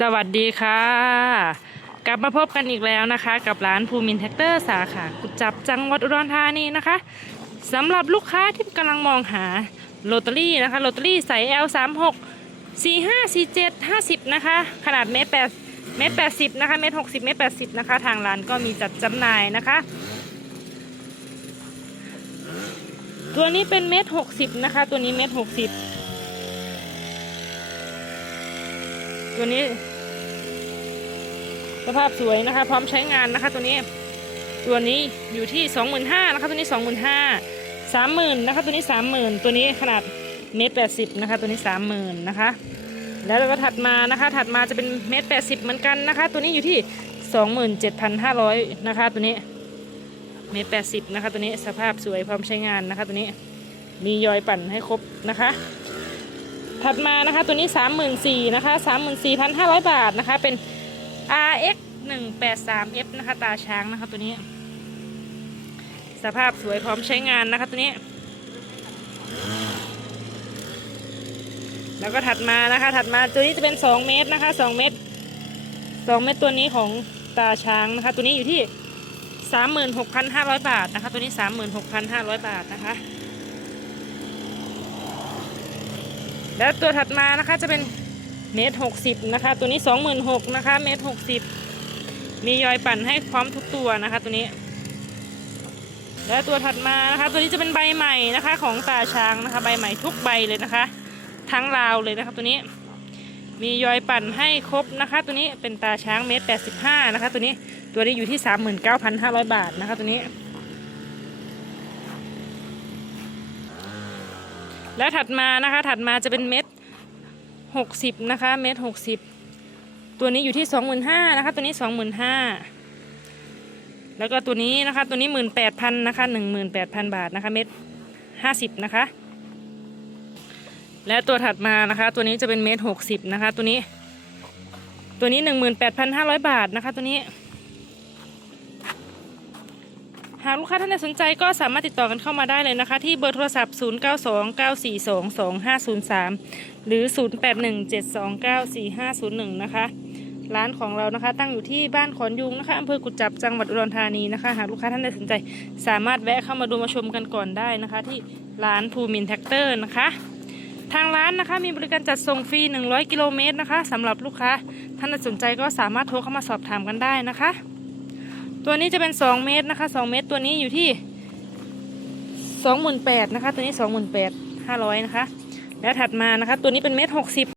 สวัสดีค่ะ กลับมาพบกันอีกแล้วนะคะ กับร้านภูมินแท็กเตอร์สาขากุจับจังหวัดอุดรธานีนะคะสำหรับลูกค้าที่กำลังมองหาโรตอรี่นะคะโรตอรี่ใส่ L36 45 47 50 นะคะ ขนาดเมตรแปดเมตร80 นะคะเมตร60 เมตร80 นะคะ ทางร้านก็มีจัดจำหน่ายนะคะ ตัวนี้เป็นเมตร60 นะคะ ตัวนี้เมตร60 ตัวนี้ สภาพสวยนะคะ พร้อมใช้งานนะคะ ตัวนี้ ตัวนี้อยู่ที่สองหมื่นห้านะคะ ตัวนี้สองหมื่นห้าสามหมื่นนะคะ ตัวนี้สามหมื่นตัวนี้ขนาดเมตรแปดสิบนะคะ ตัวนี้สามหมื่นนะคะ แล้วเราก็ถัดมานะคะ ถัดมาจะเป็นเมตรแปดสิบเหมือนกันนะคะ ตัวนี้อยู่ที่สองหมื่นเจ็ดพันห้าร้อยนะคะ ตัวนี้เมตรแปดสิบนะคะ ตัวนี้สภาพสวยพร้อมใช้งานนะคะ ตัวนี้มียอยปั่นให้ครบนะคะ ถัดมานะคะตัวนี้สามหมื่นสี่นะคะสามหมื่นสี่พันห้าร้อยบาทนะคะเป็น RX 183F นะคะตาช้างนะคะตัวนี้ สภาพสวยพร้อมใช้งานนะคะตัวนี้ แล้วก็ถัดมานะคะถัดมาตัวนี้จะเป็น 2 เมตรนะคะ 2 เมตร 2 เมตรตัวนี้ของตาช้างนะคะตัวนี้อยู่ที่ 36,500 บาทนะคะตัวนี้ 36,500 บาทนะคะ แล้วตัวถัดมานะคะจะเป็นเมตรหกสิบนะคะ ตัวนี้สองหมื่นหกนะคะเมตรหกสิบมียอยปั่นให้พร้อมทุกตัวนะคะ ตัวนี้ แล้วตัวถัดมานะคะ ตัวนี้จะเป็นใบใหม่นะคะ ของตาช้างนะคะ ใบใหม่ทุกใบเลยนะคะ ทั้งราวเลยนะคะตัวนี้ มียอยปั่นให้ครบนะคะ ตัวนี้เป็นตาช้างเมตรแปดสิบห้านะคะ ตัวนี้ตัวนี้อยู่ที่สามหมื่นเก้าพันห้าร้อยบาทนะคะ ตัวนี้ แล้วถัดมานะคะถัดมาจะเป็นเม็ดหกสิบนะคะเม็ดหกสิบตัวนี้อยู่ที่สองหมื่นห้านะคะตัวนี้สองหมื่นห้าแล้วก็ตัวนี้นะคะตัวนี้หมื่นแปดพันนะคะหนึ่งหมื่นแปดพันบาทนะคะเม็ดห้าสิบนะคะและตัวถัดมานะคะ ตัวนี้จะเป็นเม็ดหกสิบนะคะ ตัวนี้ ตัวนี้หนึ่งหมื่นแปดพันห้าร้อยบาทนะคะ ตัวนี้ หากลูกค้าท่านใดสนใจก็สามารถติดต่อกันเข้ามาได้เลยนะคะ ที่เบอร์โทรศัพท์ 0929422503 หรือ 0817294501 นะคะ ร้านของเรานะคะ ตั้งอยู่ที่บ้านขอนยุงนะคะอำเภอกุจจับจังหวัดอุดรธานีนะคะ หากลูกค้าท่านใดสนใจ สามารถแวะเข้ามาดูมาชมกันก่อนได้นะคะ ที่ร้านภูมินแท็กเตอร์นะคะ ทางร้านนะคะมีบริการจัดส่งฟรี 100 กิโลเมตรนะคะสำหรับลูกค้าท่านใดสนใจก็สามารถโทรเข้ามาสอบถามกันได้นะคะ ตัวนี้จะเป็น 2 เมตรนะคะ 2 เมตรตัวนี้อยู่ที่ 28,000นะคะ ตัวนี้ 28,500 นะคะ แล้วถัดมานะคะ ตัวนี้เป็นเมตร60